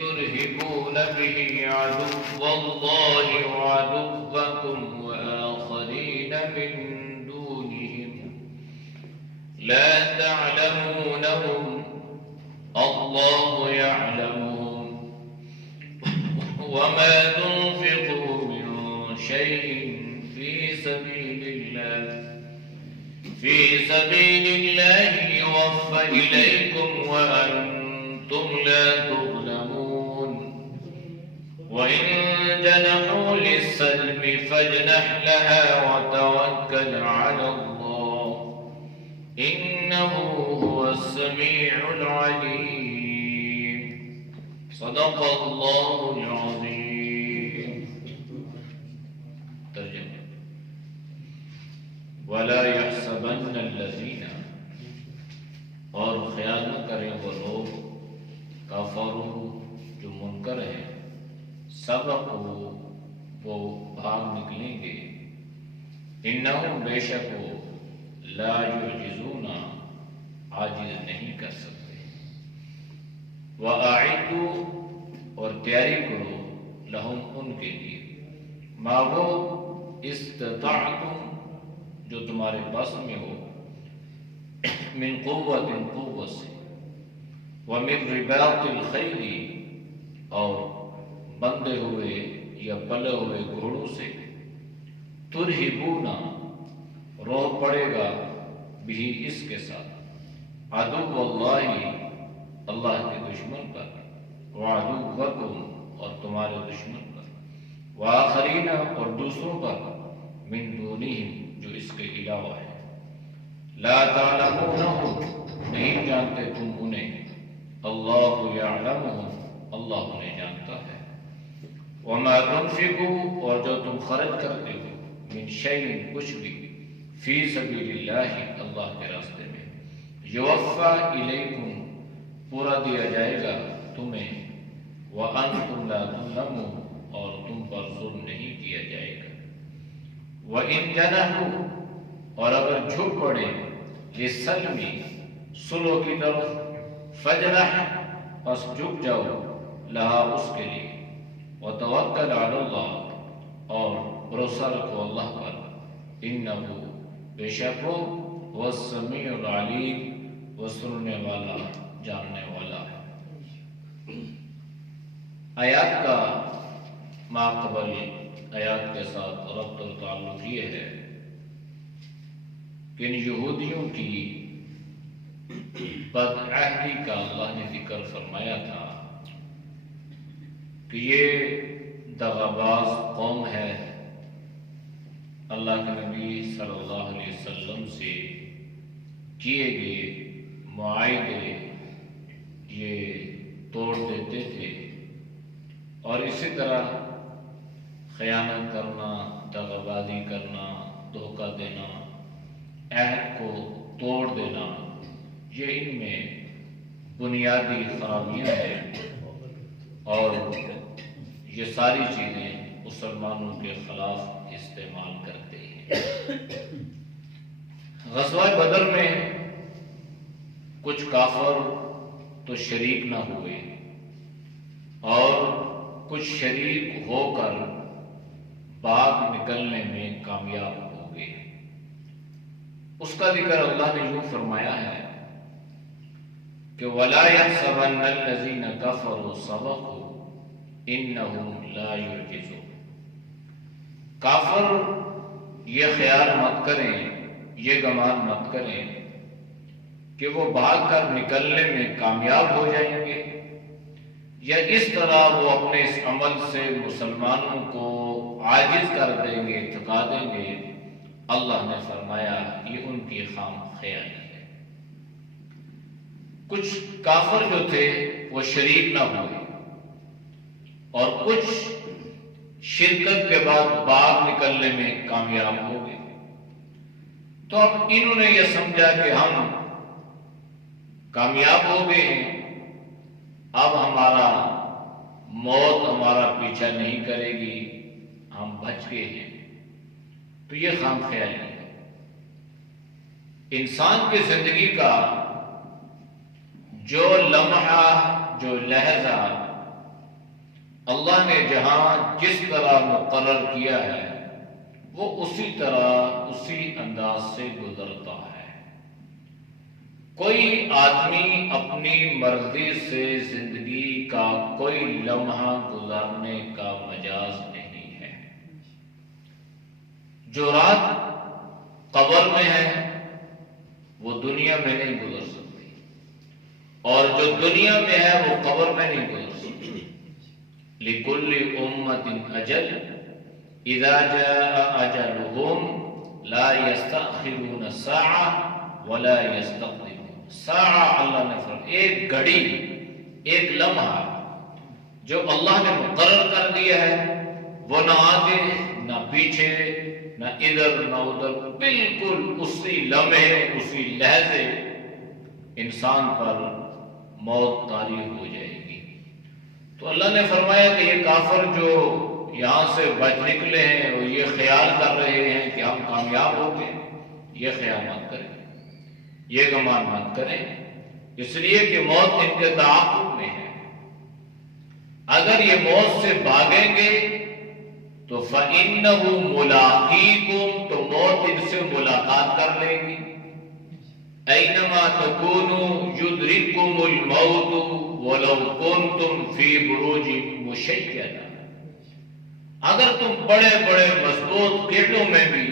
ترهبون به عدو الله وعدوكم وآخرين من دونهم لا تعلمونهم الله يعلمهم وما تنفقوا من شيء في سبيل الله يوفى إليكم وأنتم لا تظلمون وإن جنحوا للسلم فاجنح لها وتوكل على الله إنه هو السميع العليم صدق الله العظيم. ترجمہ وَلَا يَحْسَبَنَّ الَّذِينَ اور خیال نہ کریں وہ لوگ کفروا جو منکر ہیں سبقوا وہ بھاگ نکلیں گے انہم بے شک وہ لا یعجزون عاجز نہیں کر سکتے وَأَعِدُّوا اور تیاری کرو لہم ان کے لیے ما وہ استطعتم جو تمہارے بس میں ہو من قوت سے ومن رباط الخیل اور بندھے ہوئے یا پلے ہوئے گھوڑوں سے ترہبون روح پڑے گا بھی اس کے ساتھ عدو اللہ اللہ کے دشمن پر وعدوکم اور تمہارے دشمن پر وآخرین اور دوسروں پر من دونہم جو اس کے علاوہ ہے لا تعلمونہم نہیں جانتے تم انہیں اللہ یعلمہم اللہ انہیں جانتا ہے وما تنفقوا اور جو تم خرچ کرتے ہو من شیء کچھ بھی فی سبیل اللہ اللہ کے راستے میں یوفا الیکم پورا دیا جائے گا تمہیں وانتم لا تظلمون اور تم پر ظلم نہیں کیا جائے گا وَإِن جَنَحُوا اور اگر جھک پڑے لِلسَّلْمِ صلح کی طرف فَجْنَحْ پس جھک جاؤ لہا اس کے لیے وَتَوَكَّلْ عَلَى اللَّهِ اور بھروسہ رکھو اللہ پر إِنَّهُ بے شک وہ السَّمِيعُ الْعَلِيمُ وہ سننے والا جاننے والا ہے. آیات کا ماقبل آیات کے ساتھ ربط اور تعلق یہ ہے کہ ان یہودیوں کی بدعہدی کا اللہ نے ذکر فرمایا تھا کہ یہ دغاباز قوم ہے اللہ کے نبی صلی اللہ علیہ وسلم سے کیے گئے معاہدے یہ توڑ دیتے تھے اور اسی طرح خیانت کرنا دغابازی کرنا دھوکہ دینا عہد کو توڑ دینا یہ ان میں بنیادی خرابیاں ہیں اور یہ ساری چیزیں مسلمانوں کے خلاف استعمال کرتے ہیں. غزوہ بدر میں کچھ کافر تو شریک نہ ہوئے اور کچھ شریک ہو کر باغ نکلنے میں کامیاب ہو گئے. اس کا ذکر اللہ نے یوں فرمایا ہے کہ وَلَا يَحْسَبَنَّ الَّذِينَ كَفَرُوا سَبَقُوا إِنَّهُمْ لَا يُعْجِزُونَ کافر یہ خیال مت کریں یہ گمان مت کریں کہ وہ بھاگ کر نکلنے میں کامیاب ہو جائیں گے یا اس طرح وہ اپنے اس عمل سے مسلمانوں کو عاجز کر دیں گے تھکا دیں گے. اللہ نے فرمایا یہ ان کی خام خیالی ہے. کچھ کافر جو تھے وہ شریک نہ ہوئے اور کچھ شرکت کے بعد باغ نکلنے میں کامیاب ہو گئے. تو اب انہوں نے یہ سمجھا کہ ہم کامیاب ہو گئے ہیں اب ہمارا موت ہمارا پیچھا نہیں کرے گی ہم بچ گئے ہیں. تو یہ خام خیالی ہے. انسان کی زندگی کا جو لمحہ جو لحظہ اللہ نے جہاں جس طرح مقرر کیا ہے وہ اسی طرح اسی انداز سے گزرتا ہے۔ کوئی آدمی اپنی مرضی سے زندگی کا کوئی لمحہ گزارنے کا مجاز نہیں ہے۔ جو رات قبر میں ہے وہ دنیا میں نہیں گزر سکتی، اور جو دنیا میں ہے وہ قبر میں نہیں گزر سکتی۔ لِكُلِّ أُمَّةٍ أَجَلٌ إِذَا جَاءَ أَجَلُهُمْ لَا يَسْتَأْخِرُونَ سَاعَةً وَلَا يَسْتَقْدِمُونَ۔ ساعہ اللہ نے فرمایا ایک گھڑی، ایک لمحہ جو اللہ نے مقرر کر دیا ہے، وہ نہ آگے نہ پیچھے نہ ادھر نہ ادھر، بالکل اسی لمحے اسی لحظے انسان پر موت طاری ہو جائے گی۔ تو اللہ نے فرمایا کہ یہ کافر جو یہاں سے بچ نکلے ہیں وہ یہ خیال کر رہے ہیں کہ ہم کامیاب ہو گئے، یہ خیال مت کریں، یہ گمان مت کریں، اس لیے کہ موت ان کے تعاقب میں ہے۔ اگر یہ موت سے بھاگیں گے تو فَإِنَّهُ مُلَاقِيكُمْ، تو موت ان سے ملاقات کر لے گی۔ أَيْنَمَا تَكُونُوا يُدْرِككُمُ الْمَوْتُ وَلَوْ كُنْتُمْ فِي بُرُوجٍ مُشَيَّدَةٍ، اگر تم بڑے بڑے مضبوط قلعوں میں بھی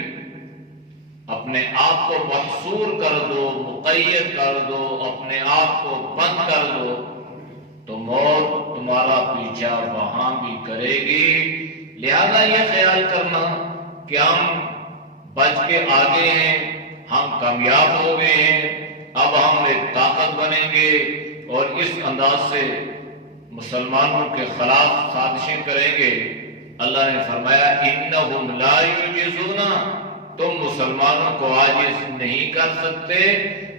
اپنے آپ کو محصور کر دو، مقید کر دو، اپنے آپ کو بند کر دو، تو موت تمہارا پیچھا وہاں بھی کرے گی۔ لہذا یہ خیال کرنا کہ ہم بچ کے آگے ہیں، ہم کامیاب ہو گئے ہیں، اب ہم ایک طاقت بنیں گے اور اس انداز سے مسلمانوں کے خلاف سازشیں کریں گے، اللہ نے فرمایا انہم لا یعجزون، تم مسلمانوں کو عاجز نہیں کر سکتے،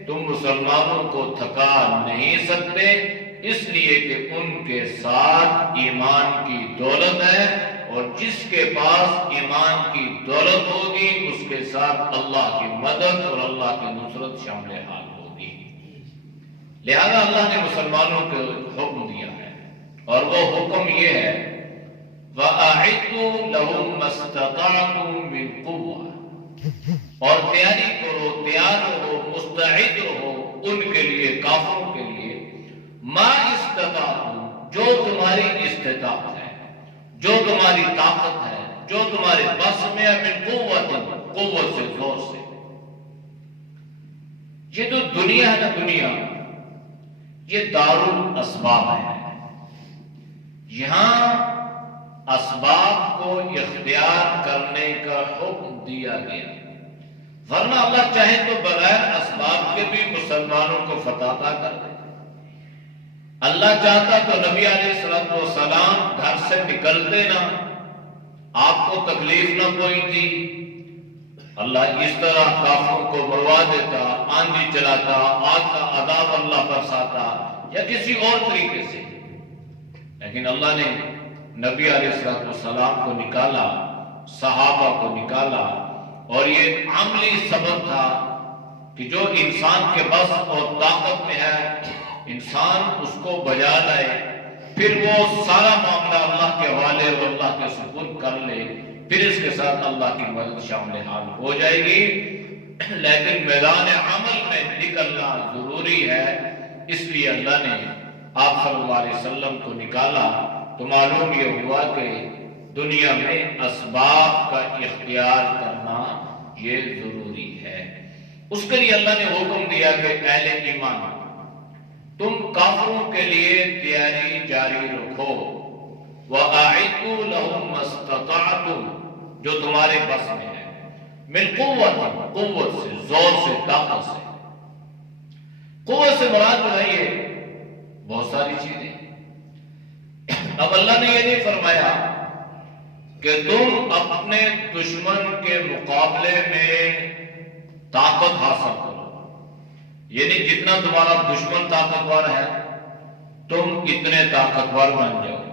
تم مسلمانوں کو تھکا نہیں سکتے، اس لیے کہ ان کے ساتھ ایمان کی دولت ہے، اور جس کے پاس ایمان کی دولت ہوگی اس کے ساتھ اللہ کی مدد اور اللہ کی نصرت شامل حال ہوگی۔ لہذا اللہ نے مسلمانوں کو حکم دیا ہے، اور وہ حکم یہ ہے وَأَعِدُّوا لَهُم مَّا اسْتَطَعْتُم مِّن قُوَّةٍ، اور تیاری کرو، تیار رہو، مستعد رہو ان کے لیے، کافروں کے لیے، مَا اسْتَطَعْتُم، جو تمہاری استطاعت ہے، جو تمہاری طاقت ہے، جو تمہارے بس میں ہے، مِن قُوَّةٍ، قوت سے، زور سے۔ یہ جو دنیا ہے نا، دنیا یہ دار الاسباب ہے، یہاں اسباب کو اختیار کرنے کا حکم دیا گیا، ورنہ اللہ چاہے تو بغیر اسباب کے بھی مسلمانوں کو فتح عطا کر دے۔ اللہ چاہتا تو نبی علیہ السلام گھر سے نکلتے نہ، آپ کو تکلیف نہ کوئی تھی، اللہ اس طرح کافروں کو مروا دیتا، آندھی چلاتا، آگ کا عذاب اللہ برساتا یا کسی اور طریقے سے، لیکن اللہ نے نبی علیہ السلام کو نکالا، صحابہ کو نکالا، اور یہ عملی سبب تھا کہ جو انسان کے بس اور طاقت میں ہے انسان اس کو بجا لائے، پھر وہ سارا معاملہ اللہ کے حوالے اور اللہ کے سپرد کر لے، پھر اس کے ساتھ اللہ کی مدد شامل حال ہو جائے گی۔ لیکن میدان عمل میں نکلنا ضروری ہے، اس لیے اللہ نے آپ صلی اللہ علیہ وسلم کو نکالا، تو معلوم یہ ہوا کہ دنیا میں اسباب کا اختیار کرنا یہ ضروری ہے۔ اس کے لیے اللہ نے حکم دیا کہ اہل ایمان تم کافروں کے لیے تیاری جاری رکھو، وَأَعِدُّوا لَهُم مَّا اسْتَطَعْتُم، جو تمہارے بس میں ہے، من قوت، قوت سے، زور سے، طاقت سے۔ قوت سے مراد جو ہے یہ بہت ساری چیزیں۔ اب اللہ نے یہ نہیں فرمایا کہ تم اپنے دشمن کے مقابلے میں طاقت حاصل کرو، یعنی جتنا تمہارا دشمن طاقتور ہے تم اتنے طاقتور بن جاؤ۔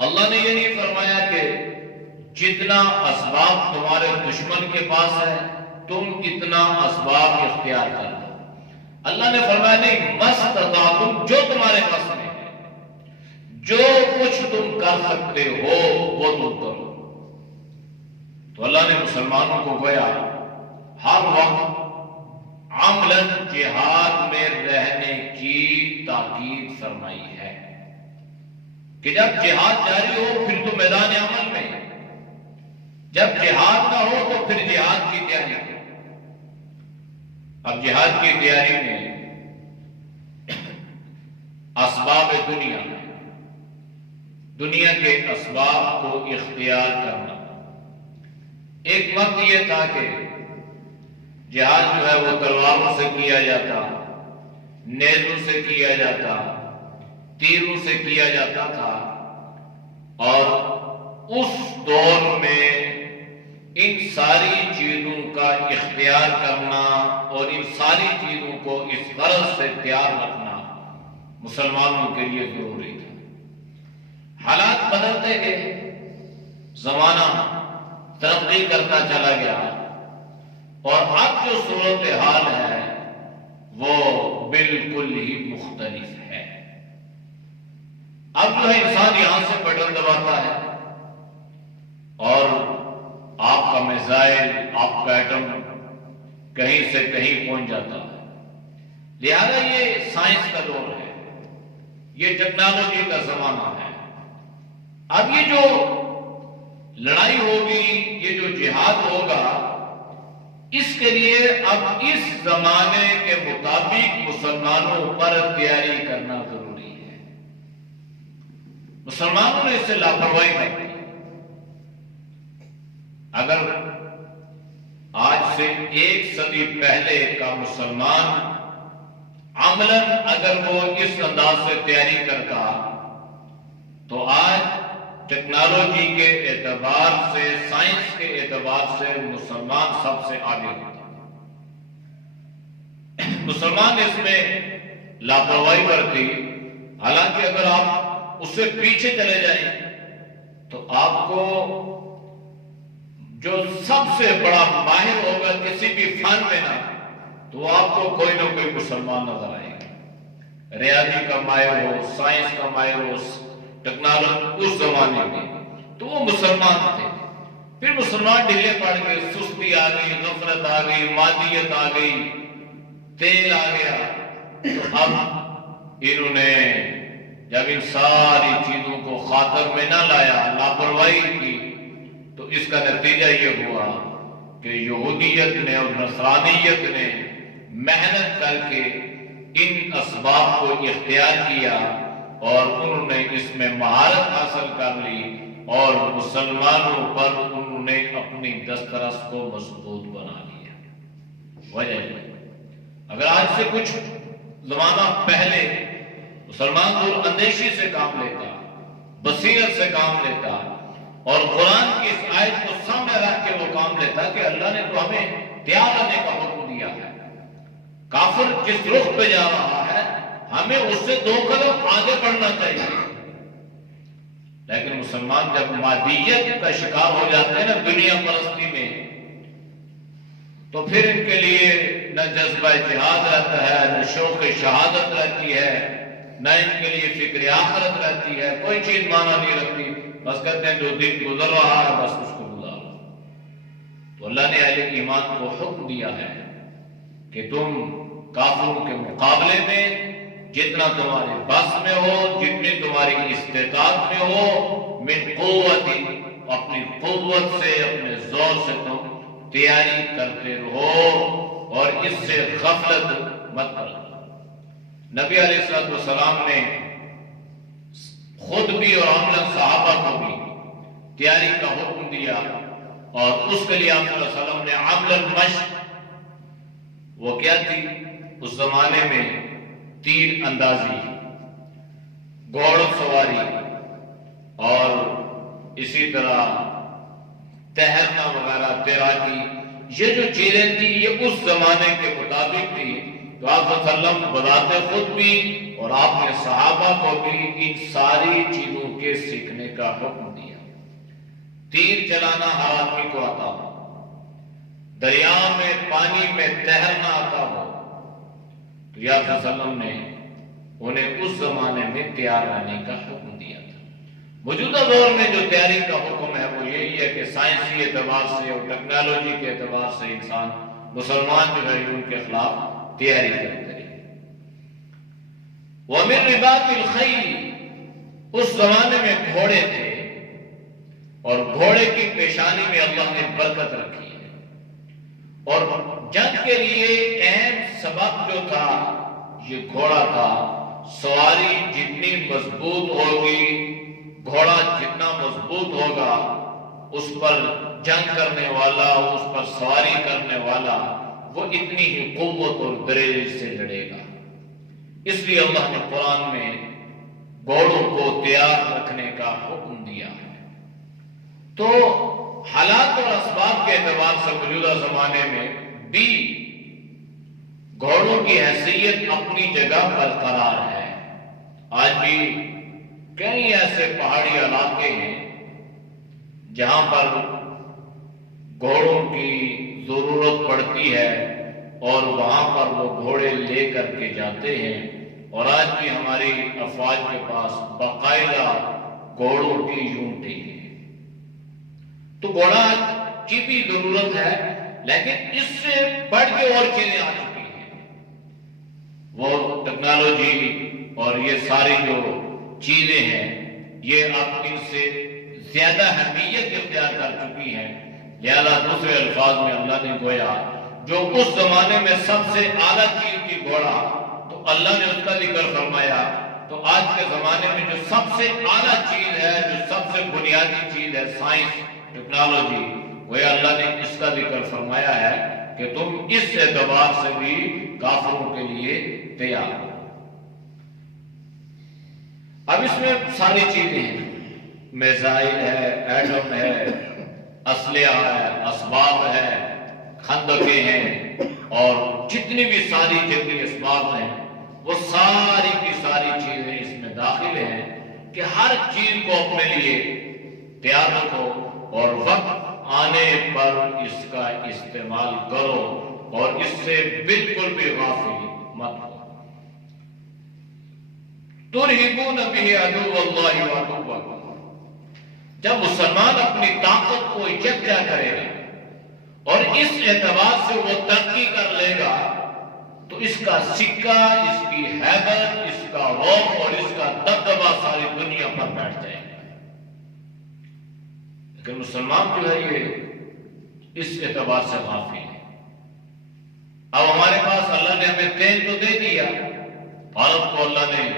اللہ نے یہ نہیں فرمایا کہ جتنا اسباب تمہارے دشمن کے پاس ہے تم اتنا اسباب اختیار کر لو۔ اللہ نے فرمایا نہیں، مستطاعتم، جو تمہارے پاس میں ہے، جو کچھ تم کر سکتے ہو وہ تم کرو۔ تو اللہ نے مسلمانوں کو گویا ہر وقت عملاً جہاد میں رہنے کی تاکید فرمائی ہے کہ جب جہاد جاری ہو پھر تو میدان عمل میں، جب جہاد نہ ہو تو پھر جہاد کی تیاری کرو۔ اب جہاد کی تیاری میں اسباب دنیا کے اسباب کو اختیار کرنا، ایک وقت یہ تھا کہ جہاد جو ہے وہ تلواروں سے کیا جاتا، نیزوں سے کیا جاتا، تیروں سے کیا جاتا تھا، اور اس دور میں ان ساری چیزوں کا اختیار کرنا اور ان ساری چیزوں کو اس غرض سے تیار رکھنا مسلمانوں کے لیے ضروری تھا۔ حالات بدلتے گئے، زمانہ ترقی کرتا چلا گیا، اور اب جو صورتحال ہے وہ بالکل ہی مختلف ہے۔ اب جو ہے انسان یہاں سے بٹن دباتا ہے اور آپ کا میزائل، آپ کا ایٹم کہیں سے کہیں پہنچ جاتا ہے۔ لہذا یہ سائنس کا دور ہے، یہ ٹیکنالوجی کا زمانہ ہے۔ اب یہ جو لڑائی ہوگی، یہ جو جہاد ہوگا، اس کے لیے اب اس زمانے کے مطابق مسلمانوں پر تیاری کرنا ضروری ہے۔ مسلمانوں نے اس سے لاپرواہی کر دی۔ اگر آج سے 1 صدی پہلے کا مسلمان عملاً اگر وہ اس انداز سے تیاری کرتا تو آج ٹیکنالوجی کے اعتبار سے، سائنس کے اعتبار سے مسلمان سب سے آگے ہوتا۔ مسلمان اس میں لاپرواہی برتی، حالانکہ اگر آپ اس سے پیچھے چلے جائیں تو آپ کو جو سب سے بڑا ماہر ہوگا کسی بھی فن میں نا، تو آپ کو کوئی نہ کوئی مسلمان نظر آئے گا۔ ریاضی کا ماہر ہو، سائنس کا ماہر ہو، ٹیکنالوجی اس زمانے میں تو وہ مسلمان تھے۔ پھر مسلمان ڈھیلے پڑ گئے، سستی آ گئی، غفلت آ گئی، مادیت آ گئی، تیل آ گیا۔ تو اب انہوں نے جب ان ساری چیزوں کو خاطر میں نہ لایا، لاپرواہی کی، تو اس کا نتیجہ یہ ہوا کہ یہودیت نے اور نصرانیت نے محنت کر کے ان اسباب کو اختیار کیا اور انہوں نے اس میں مہارت حاصل کر لی، اور مسلمانوں پر انہوں نے اپنی دسترس کو مضبوط بنا لیا۔ وجہ اگر آج سے کچھ زمانہ پہلے مسلمان دور اندیشی سے کام لیتا، بصیرت سے کام لیتا، اور قرآن کی اس آیت کو سامنے رکھ کے وہ کام لیتا کہ اللہ نے تو ہمیں تیار رہنے کا حکم دیا ہے، کافر جس رخ پہ جا رہا ہے ہمیں اس سے 2 قدم آگے بڑھنا چاہیے۔ لیکن مسلمان جب مادیت کا شکار ہو جاتے ہیں نا، دنیا پرستی میں، تو پھر ان کے لیے نہ جذبہ جہاد رہتا ہے، نہ شوق شہادت رہتی ہے، نہ ان کے لیے فکر آخرت رہتی ہے، کوئی چیز مانا نہیں رکھتی، بس کہتے ہیں جو دن گزر رہا ہے بس اس کو گزارو۔ تو اللہ نے اہل ایمان کو حکم دیا ہے کہ تم کافروں کے مقابلے میں جتنا تمہارے بس میں ہو، جتنی تمہاری استطاعت میں ہو، من قوت، اپنی قوت سے، اپنے زور سے تم تیاری کرتے رہو اور اس سے غفلت مت کرو۔ نبی علیہ السلام نے خود بھی اور عملاً صحابہ کو بھی تیاری کا حکم دیا، اور اس کے لیے آپ صلی اللہ علیہ وسلم نے عملاً مشق، وہ کیا تھی اس زمانے میں؟ تیر اندازی، گھوڑ سواری، اور اسی طرح تیرنا وغیرہ، تیراکی، یہ جو چیزیں تھی یہ اس زمانے کے مطابق تھی۔ تو آپ صلی اللہ علیہ وسلم بذات خود بھی اور آپ نے صحابہ کو بھی ان ساری چیزوں کے سیکھنے کا حکم دیا۔ تیر چلانا ہر آدمی کو آتا ہو، دریا میں پانی میں تیرنا آتا ہو، تو یا صلی اللہ علیہ وسلم نے انہیں اس زمانے میں تیار رہنے کا حکم دیا۔ موجودہ دور میں جو تیاری کا حکم ہے وہ یہی ہے کہ سائنسی اعتبار سے اور ٹیکنالوجی کے اعتبار سے انسان مسلمان جو ہے ان کے خلاف تیاری کرتے رہے۔ وَمِن رِبَاطِ الْخَيْلِ، اس زمانے میں گھوڑے تھے اور گھوڑے کی پیشانی میں اللہ نے برکت رکھی ہے، اور جنگ کے لیے اہم سبب جو تھا یہ گھوڑا تھا۔ سواری جتنی مضبوط ہوگی، گھوڑا جتنا مضبوط ہوگا، اس پر جنگ کرنے والا، اس پر سواری کرنے والا وہ اتنی ہی قوت اور دلیری سے لڑے گا۔ اس لیے اللہ نے قرآن میں گھوڑوں کو تیار رکھنے کا حکم دیا ہے۔ تو حالات اور اسباب کے اعتبار سے موجودہ زمانے میں بھی گھوڑوں کی حیثیت اپنی جگہ برقرار ہے۔ آج بھی کئی ایسے پہاڑی علاقے ہیں جہاں پر گھوڑوں کی ضرورت پڑتی ہے اور وہاں پر وہ گھوڑے لے کر کے جاتے ہیں، اور آج بھی ہماری افواج کے پاس باقاعدہ گھوڑوں کی یونٹیں ہیں۔ تو گھوڑا کی بھی ضرورت ہے، لیکن اس سے بڑھ کے اور چیزیں آ چکی ہیں۔ وہ ٹیکنالوجی اور یہ ساری جو چیزیں ہیں یہ اب ان سے زیادہ اہمیت اختیار کر چکی ہیں، لہذا دوسرے الفاظ میں اللہ نے گویا جو اس زمانے میں سب سے اعلیٰ چیز تھی گھوڑا، تو اللہ نے اس کا ذکر فرمایا۔ تو آج کے زمانے میں جو سب سے اعلیٰ چیز ہے، جو سب سے بنیادی چیز ہے، سائنس ٹیکنالوجی، گویا اللہ نے اس کا ذکر فرمایا ہے کہ تم اس اعتبار سے بھی کافروں کے لیے تیار ہو۔ اب اس میں ساری چیزیں ہیں، میزائل ہے، ایٹم ہے، اسلحہ ہے، اسباب ہے، خندقیں ہیں، اور جتنی بھی ساری جنگی اسباب ہیں وہ ساری کی ساری چیزیں اس میں داخل ہیں کہ ہر چیز کو اپنے لیے تیار رکھو اور وقت آنے پر اس کا استعمال کرو اور اس سے بالکل بھی غافل مت ہو۔ ترہبون بہ عدو اللہ وعدوکم، جب مسلمان اپنی طاقت کو یکجا کرے گا اور اس اعتبار سے وہ ترقی کر لے گا تو اس کا سکہ، اس کی ہیبت، اس کا روب اور اس کا دبدبہ ساری دنیا پر بیٹھ جائے گا۔ لیکن مسلمان جو ہے یہ اس اعتبار سے غافل ہے۔ اب ہمارے پاس اللہ نے ہمیں تیل تو دے دیا، عورت کو اللہ نے،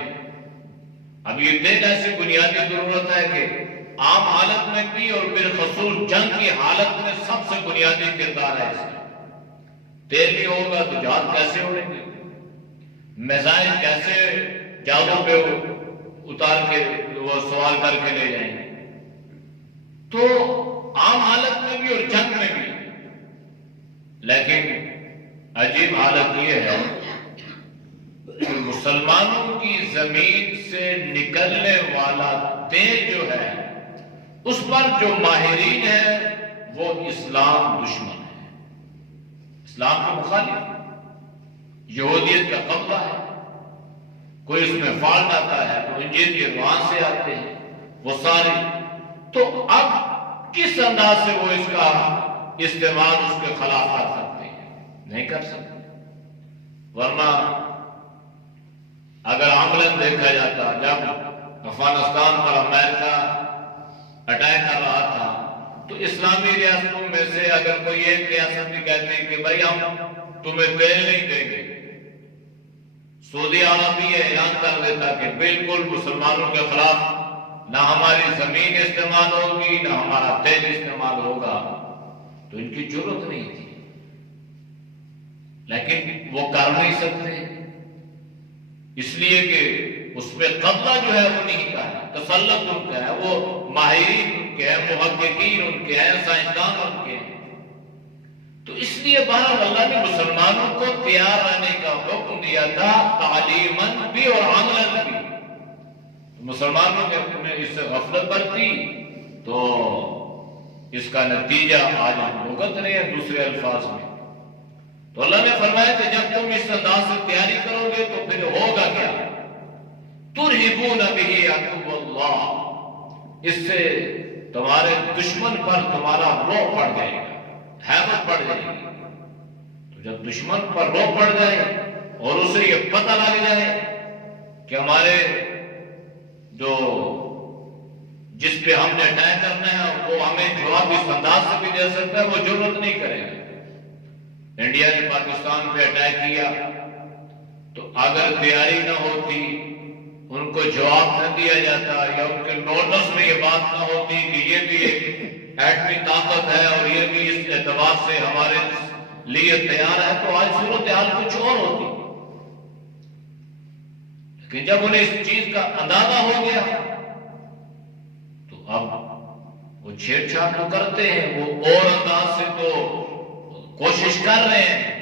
اب یہ تیل ایسی بنیادی ضرورت ہے کہ عام حالت میں بھی اور بالخصوص جنگ کی حالت میں سب سے بنیادی کردار ہے اس کا۔ تیل نہیں ہوگا تو جہاز کیسے اڑیں گے، میزائل کیسے جہازوں پہ اتار کے وہ سوار کر کے لے جائیں گے۔ تو عام حالت میں بھی اور جنگ میں بھی، لیکن عجیب حالت یہ ہے کہ مسلمانوں کی زمین سے نکلنے والا تیل جو ہے اس پر جو ماہرین ہیں وہ اسلام دشمن ہے، اسلام کے مخالف، یہودیت کا قبضہ ہے۔ کوئی اس میں فالٹ آتا ہے تو انجیل کے وہاں سے آتے ہیں وہ سارے، تو اب کس انداز سے وہ اس کا استعمال اس کے خلاف کر سکتے ہیں؟ نہیں کر سکتے۔ ورنہ اگر عملاً دیکھا جاتا، جب افغانستان پر امریکہ اٹیک کر رہا تھا تو اسلامی ریاستوں میں سے اگر کوئی ایک ریاست بھی کہتی کہ بھائی ہم تمہیں تیل نہیں دیں گے، سعودی عرب یہ اعلان کر دیتا کہ بالکل مسلمانوں کے خلاف نہ ہماری زمین استعمال ہوگی نہ ہمارا تیل استعمال ہوگا، تو ان کی ضرورت نہیں تھی۔ لیکن وہ کر نہیں سکتے اس لیے کہ اس پہ قبضہ جو ہے وہ نہیں کا ہے، تسلط ان کا ہے، وہ ماہرین ان کے ہیں، محققین ان کے ہیں، سائنسدان ان کے ہیں۔ تو اس لیے بہرحال اللہ نے مسلمانوں کو تیار رہنے کا حکم دیا تھا، تعلیماً بھی اور عملاً بھی۔ مسلمانوں نے اپنے اس سے غفلت برتی تو اس کا نتیجہ آج ہم بھگت رہے ہیں۔ دوسرے الفاظ میں تو اللہ نے فرمایا کہ جب تم اس انداز سے تیاری کرو گے تو پھر ہوگا کیا؟ ترہبون بہ عدو اللہ، اس سے تمہارے دشمن پر تمہارا روب پڑ جائے گا، ہیبت پڑ جائے گی۔ تو جب دشمن پر روب پڑ جائے اور اسے یہ پتہ لگ جائے کہ ہمارے جس پہ ہم نے اٹیک کرنا ہے وہ ہمیں جواب اس انداز سے بھی دے سکتا ہے، وہ جرأت نہیں کرے گا۔ انڈیا نے پاکستان پہ اٹیک کیا تو اگر تیاری نہ ہوتی، ان کو جواب نہ دیا جاتا یا ان کے نوٹس میں یہ بات نہ ہوتی کہ یہ بھی ایک ایٹمی طاقت ہے اور یہ بھی اس اعتبار سے ہمارے لیے تیار ہے، تو آج صورتحال کچھ اور ہوتی۔ لیکن جب انہیں اس چیز کا اندازہ ہو گیا تو اب وہ چھیڑ چھاڑ تو کرتے ہیں، وہ اور انداز سے تو کوشش کر رہے ہیں،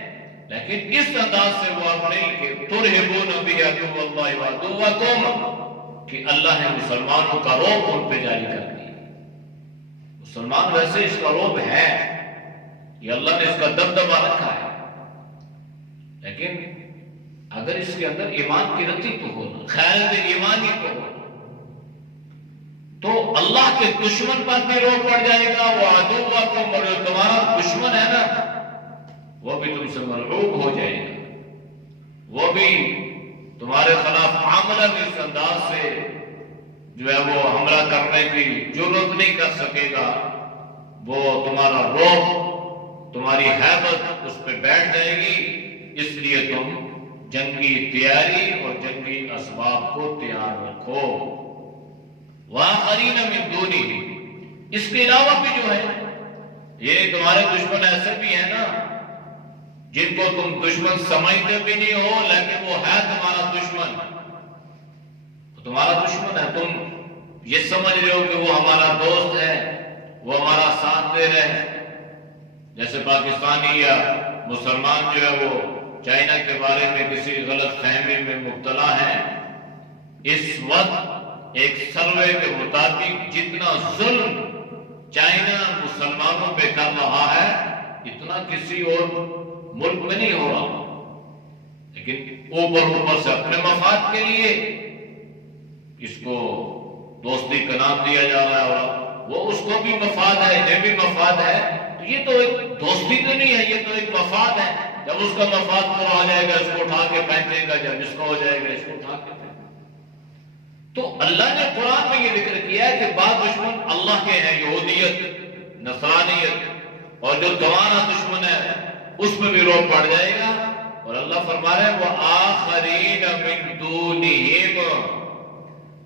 لیکن اس انداز سے وہ اب نہیں کہ ترہبون بہ عدو اللہ وعدوکم، کہ اللہ نے مسلمانوں کا رعب ان پہ جاری کر دیا۔ مسلمان ویسے اس کا رعب ہے، یہ اللہ نے اس کا دبدبہ رکھا ہے، لیکن اگر اس کے اندر ایمان کی رتی تو ہونا، خیال ایمانی تو ہونا، تو اللہ کے دشمن پر بھی روک پڑ جائے گا، وہ عدوکم، اور جو تمہارا دشمن ہے نا وہ بھی تم سے مرعوب ہو جائے گا، وہ بھی تمہارے خلاف عملاً اس انداز سے جو ہے وہ حملہ کرنے کی جرأت نہیں کر سکے گا، وہ تمہارا رعب، تمہاری ہیبت اس پہ بیٹھ جائے گی۔ اس لیے تم جنگی تیاری اور جنگی اسباب کو تیار رکھو۔ وآخرین من دونہ، اس کے علاوہ بھی جو ہے یہ تمہارے دشمن ایسے بھی ہیں نا جن کو تم دشمن سمجھتے بھی نہیں ہو، لیکن وہ ہے تمہارا دشمن، تمہارا دشمن ہے، تم یہ سمجھ رہے ہو کہ وہ ہمارا دوست ہے، وہ ہمارا ساتھ دے رہے ہیں۔ جیسے پاکستانی یا مسلمان جو ہے وہ چائنا کے بارے میں کسی غلط فہمی میں مبتلا ہے۔ اس وقت ایک سروے کے مطابق جتنا ظلم چائنا مسلمانوں پہ کر رہا ہے اتنا کسی اور ملک میں نہیں ہو رہا، لیکن اوپر سے اپنے مفاد کے لیے اس کو دوستی کا نام دیا جا رہا ہے، اور وہ اس کو بھی مفاد ہے، یہ بھی مفاد ہے، تو یہ تو ایک دوستی تو نہیں ہے، یہ تو ایک مفاد ہے۔ جب اس کا مفاد پورا ہو جائے گا اس کو اٹھا کے پھینکے گا، جب اس کا ہو جائے گا اس کو اٹھا کے پھینکے گا۔ تو اللہ نے قرآن میں یہ ذکر کیا ہے کہ بعض دشمن اللہ کے ہیں، یہودیت، نصرانیت، اور جو تمہارا دشمن ہے اس میں بھی روک پڑ جائے گا۔ اور اللہ فرما رہے ہیں وآخرین من دونہم،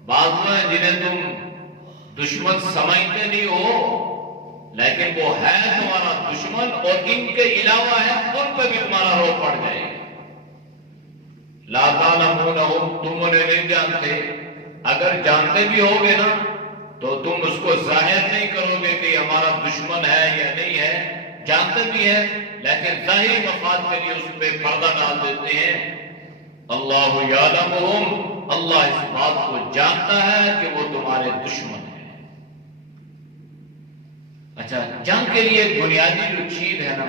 بعض ہیں جنہیں تم دشمن سمجھتے نہیں ہو لیکن وہ ہے تمہارا دشمن، اور ان کے علاوہ ہے ان پہ بھی تمہارا روک پڑ جائے گا۔ لا تعلمونہم، تم انہیں نہیں جانتے، اگر جانتے بھی ہوگے نا تو تم اس کو ظاہر نہیں کرو گے کہ ہمارا دشمن ہے یا نہیں ہے، جانتے بھی ہیں لیکن ظاہری مفاد کے لیے اس پہ پردہ ڈال دیتے ہیں۔ اللہ یعلمہم، اللہ اس بات کو جانتا ہے کہ وہ تمہارے دشمن ہیں۔ اچھا، جنگ کے لیے ایک بنیادی جو چیز ہے نا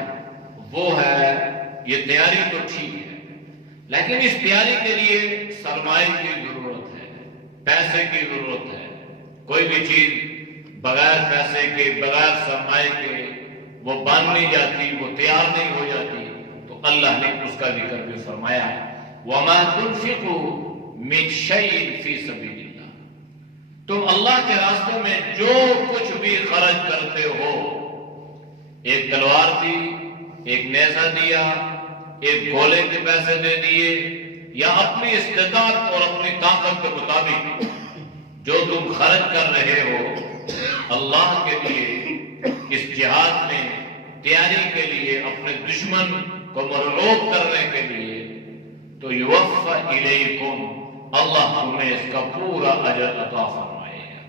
وہ ہے یہ تیاری تو ٹھیک ہے، لیکن اس تیاری کے لیے سرمایہ کی ضرورت ہے، پیسے کی ضرورت ہے۔ کوئی بھی چیز بغیر پیسے کے، بغیر سرمایہ کے وہ بن نہیں جاتی، وہ تیار نہیں ہو جاتی۔ تو اللہ نے اس کا ذکر بھی فرمایا ہے وَمَا تُنْفِقُوا مِنْ شَيْءٍ فِي سَبِيلِ اللَّهِ، تم اللہ کے راستے میں جو کچھ بھی خرچ کرتے ہو، ایک تلوار دی، ایک نیزہ دیا، ایک گولے کے پیسے دے دیے، یا اپنی استطاعت اور اپنی طاقت کے مطابق جو تم خرچ کر رہے ہو اللہ کے لیے، اس جہاد میں تیاری کے لیے، اپنے دشمن کو مرعوب کرنے کے لیے، تو یوفی الیکم، اللہ تمہیں اس کا پورا اجر عطا فرمائے گا۔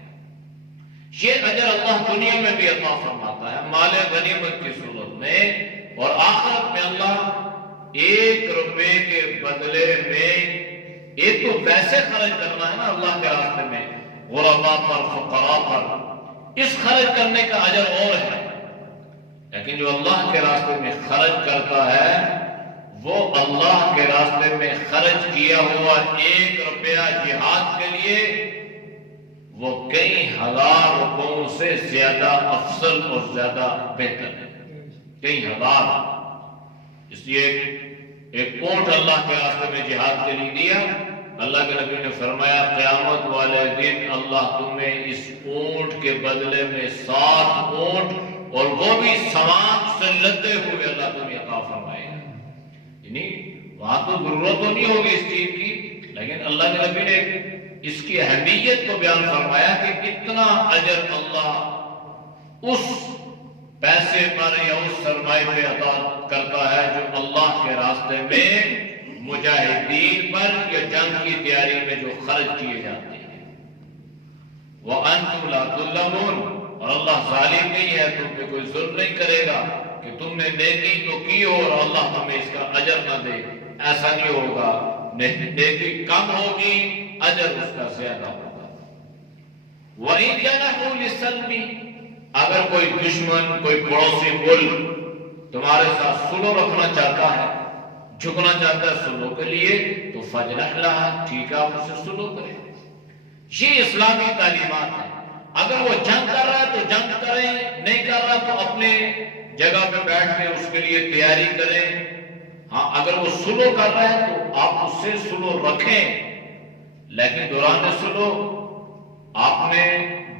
یہ اجر اللہ دنیا میں بھی عطا فرماتا ہے مال غنیمت کی صورت میں، اور آخرت میں اللہ 1 روپے کے بدلے میں، ایک تو ویسے خرچ کرنا ہے نا اللہ کے راستے میں، غرباء پر، فقراء پر، اس خرچ کرنے کا اجر اور ہے، لیکن جو اللہ کے راستے میں خرچ کرتا ہے وہ اللہ کے راستے میں خرچ کیا ہوا 1 روپیہ جہاد کے لیے وہ کئی ہزار سے زیادہ افضل اور زیادہ بہتر ہے، کئی ہزار۔ اس لیے ایک اونٹ اللہ کے راستے میں جہاد کے لیے دیا، اللہ کے نبی نے فرمایا قیامت والے دن اللہ تمہیں اس اونٹ کے بدلے میں 7 اونٹ اور وہ بھی سامان سے لدے ہوئے اللہ تمہیں عطا فرمائے گا۔ یعنی وہاں تو ضرورت تو نہیں ہوگی اس چیز کی، لیکن اللہ کے نبی نے اس کی اہمیت کو بیان فرمایا کہ کتنا اجر اللہ اس پیسے پر یا اس سرمایہ پہ عطا کرتا ہے جو اللہ کے راستے میں مجاہدین پر یا جنگ کی تیاری میں جو خرچ کیے جاتے ہیں۔ وَأَنْتُمْ لَا تُظْلَمُونَ، اور اللہ ظالم نہیں ہے، تم پہ کوئی ظلم نہیں کرے گا کہ تم نے نیکی تو کی ہو اور اللہ تمہیں اس کا اجر نہ دے، ایسا نہیں ہوگا۔ نیکی کم ہوگی، اجر اس کا زیادہ ہوگا۔ وَإِنْ جَنَحُوا لِلسَّلْمِ، اگر کوئی دشمن، کوئی پڑوسی ملک تمہارے ساتھ سلو رکھنا چاہتا ہے، جھکنا چاہتا ہے سلو کے لیے، تو فَجْنَحْ لَهَا، ٹھیک ہے آپ اسے سلو کریں۔ یہ اسلامی تعلیمات ہیں۔ اگر وہ جنگ کر رہا ہے تو جنگ کریں، نہیں کر رہا تو اپنے جگہ پہ بیٹھ کے اس کے لیے تیاری کریں۔ ہاں اگر وہ سلو کر رہا ہے تو آپ اس سے سلو رکھیں، لیکن دوران سلو آپ نے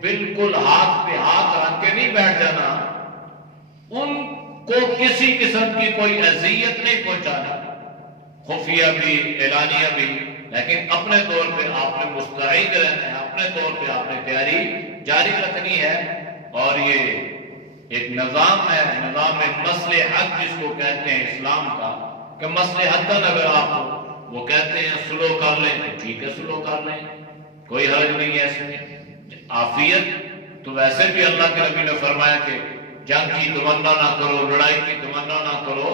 بالکل ہاتھ پہ ہاتھ رکھ کے نہیں بیٹھ جانا، ان کو کسی قسم کی کوئی اذیت نہیں پہنچانا، خفیہ بھی اعلانیہ بھی، لیکن اپنے طور پہ آپ نے مستعد رہنا ہے، اپنے طور پہ آپ نے تیاری جاری رکھنی ہے۔ اور یہ ایک نظام ہے، نظام مصلحت جس کو کہتے ہیں اسلام کا، کہ مصلحتاً اگر آپ وہ کہتے ہیں سلو کر لیں تو ٹھیک ہے سلو کر لیں، کوئی حرج نہیں ہے اس میں۔ عافیت تو ویسے بھی اللہ کے نبی نے فرمایا کہ جنگ کی تمنا نہ کرو، لڑائی کی تمنا نہ کرو،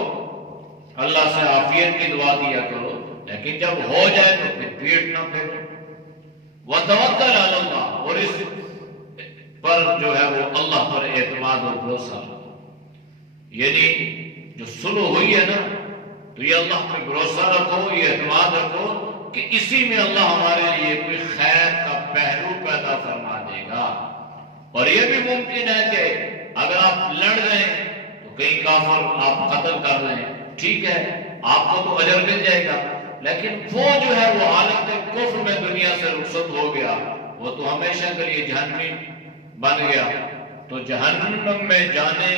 اللہ سے عافیت کی دعا کیا کرو، لیکن جب ہو جائے تو پھر پیٹ نہ پھیرو۔ وَتَوَكَّلْ عَلَى اللَّهِ، اور اس پر جو ہے وہ اللہ پر اعتماد اور بھروسہ رکھو۔ یعنی جو سلو ہوئی ہے نا تو یہ اللہ پر بھروسہ رکھو، یہ اعتماد رکھو کہ اسی میں اللہ ہمارے لیے کوئی خیر کا پہلو پیدا فرما دے گا۔ اور یہ بھی ممکن ہے کہ اگر آپ لڑ رہے ہیں تو کئی کافر آپ قتل کر رہے ہیں، ٹھیک ہے آپ کو تو اجر مل جائے گا، لیکن وہ جو ہے وہ حالت کفر میں دنیا سے رخصت ہو گیا، وہ تو ہمیشہ کے لیے جہنمی بن گیا۔ تو جہنم میں جانے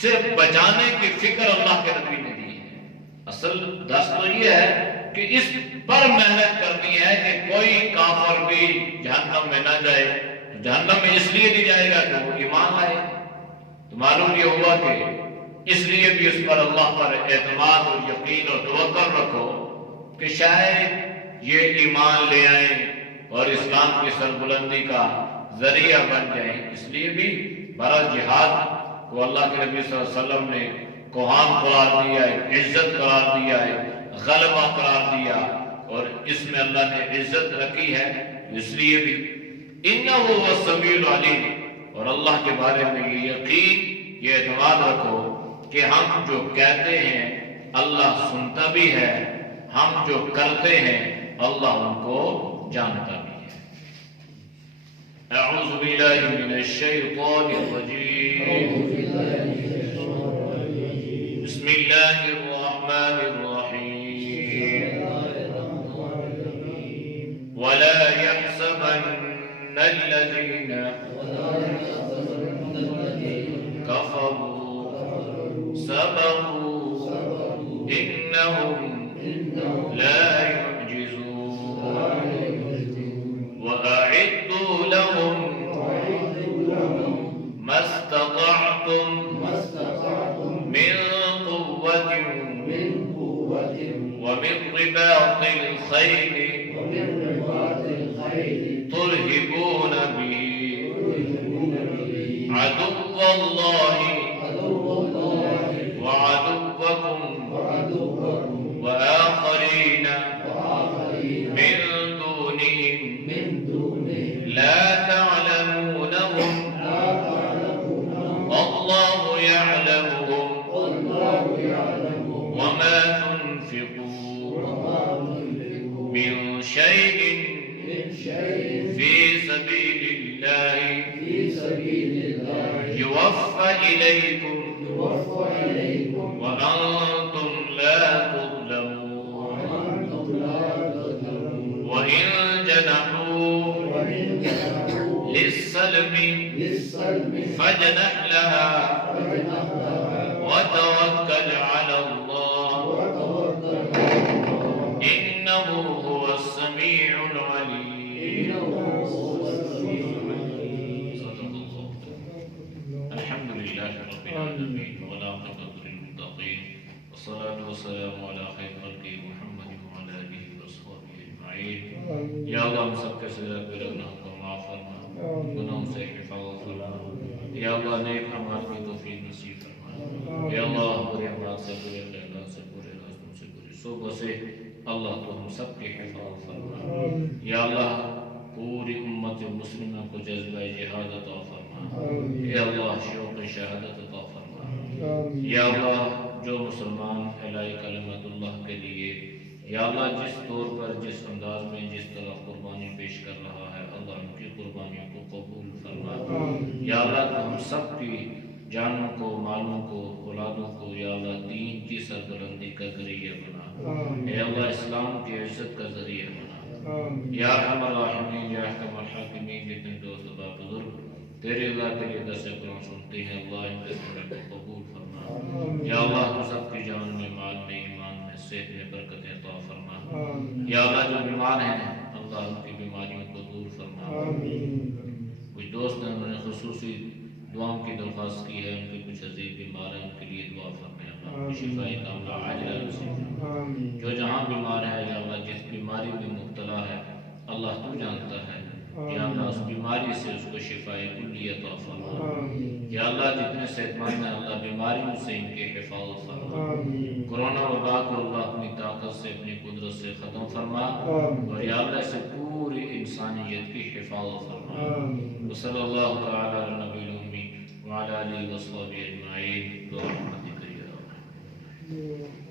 سے بچانے کی فکر اللہ کے نبی نے دی ہے۔ اصل درس تو یہ ہے کہ اس پر محنت کرنی ہے کہ کوئی کافر بھی جہنم میں نہ جائے۔ تو جہنم میں اس لیے نہیں جائے گا کہ وہ ایمان لائے، تو معلوم یہ ہوا کہ اس لیے بھی اس پر اللہ پر اعتماد اور یقین اور توکل رکھو کہ شاید یہ ایمان لے آئیں اور اسلام کی سربلندی کا ذریعہ بن جائیں۔ اس لیے بھی بہرحال جہاد کو اللہ کے نبی صلی اللہ علیہ وسلم نے کوہان قرار دیا ہے، عزت قرار دیا ہے، غلبہ قرار دیا، اور اس میں اللہ نے عزت رکھی ہے۔ اس لیے بھی اِنَّهُ هُوَ السَّمِيعُ الْعَلِيمُ، اور اللہ کے بارے میں یہ یقین، یہ اعتماد رکھو کہ ہم جو کہتے ہیں اللہ سنتا بھی ہے، ہم جو کرتے ہیں اللہ ان کو جانتا بھی ہے۔ اعوذ باللہ من الشیطان الرجیم، بسم اللہ الرحمن الرحیم، ولا يحسبن الذين كفروا سبقوا إنهم لا يعجزون وأعدوا لهم ما استطعتم من قوة ومن رباط الخيل ترهبون به عدو الله وعدوكم وآخرين من دونهم لا تعلمونهم الله يعلمهم وما تنفقوا من شيء في سبيل الله سبيل الله يوفى إليكم يوفى إليكم وأنتم لا تظلمون وأنتم لا تظلمون وإن جنحوا وإن جنحوا للسلم للسلم فاجنح لها فاجنح لها وتوكل على الله وتوكل على الله إنه هو السميع العليم. إنه هو السميع العليم. صدق الله. الحمد لله رب العالمين والعاقبة للمتقين والصلاة والسلام على خير خلقه محمد وعلى آله وصحبه أجمعين. یا اللہ ہم سب کے صغیر بے گناہ کو معاف فرما، گناہوں سے حفاظت فرما، یا اللہ نیک اعمال کی توفیق نصیب فرما، یا اللہ برے اعمال سے، برے خیالات سے، برے راستوں سے، بری صحبت سے اللہ تو ہم سب کی حفاظت فرما. یا اللہ پوری امت مسلمہ کو جذبہ جہاد عطا فرما، یا اللہ شوق شہادت عطا فرما. یا اللہ جو مسلمان اعلاء کلمت اللہ کے لیے یا اللہ جس طور پر، جس انداز میں، جس طرح قربانی پیش کر رہا ہے، اللہ ان کی قربانیوں کو قبول فرما. یا اللہ تو ہم سب کی جانوں کو، مالوں کو، اولادوں کو یا اللہ دین کی سربلندی کا ذریعہ بنا، اے اللہ اسلام کی عزت کا ذریعہ بنا. یا ارحم الراحمین، یا احکم الحاکمین، جتنے دوست باپ بزرگ تیرے اللہ کے لیے درس قرآن سنتے ہیں، اللہ ان کے سننے کو قبول فرما. یا اللہ تو سب کی جان میں، مال میں، ایمان میں، صحت میں برکتیں عطا فرما. یا اللہ جو بیمار ہیں اللہ ان کی بیماریوں کو دور فرما. کچھ دوست ہیں انہوں نے خصوصی دعاؤں کی درخواست کی ہے، ان کے کچھ عزیز بیمار ہیں، ان کے لیے دعا فرمائے. اللہ شفاء کاملہ عاجلہ نصیب فرما. جو جہاں بیمار ہے یا اللہ جس بیماری میں مبتلا ہے اللہ تو جانتا ہے، یا اللہ اس بیماری سے اس کو شفاء کلی عطا فرما. یا اللہ جتنے صحت مند ہیں اللہ بیماریوں سے ان کی حفاظت فرما. کرونا وبا کو اللہ اپنی طاقت سے، اپنی قدرت سے ختم فرما، اور یا اللہ سے پوری انسانیت کی حفاظت فرما. وصلی اللہ تعالی علی نبی الامی وعلی آلہ وصحبہ اجمعین برحمتک یا ارحم الراحمین.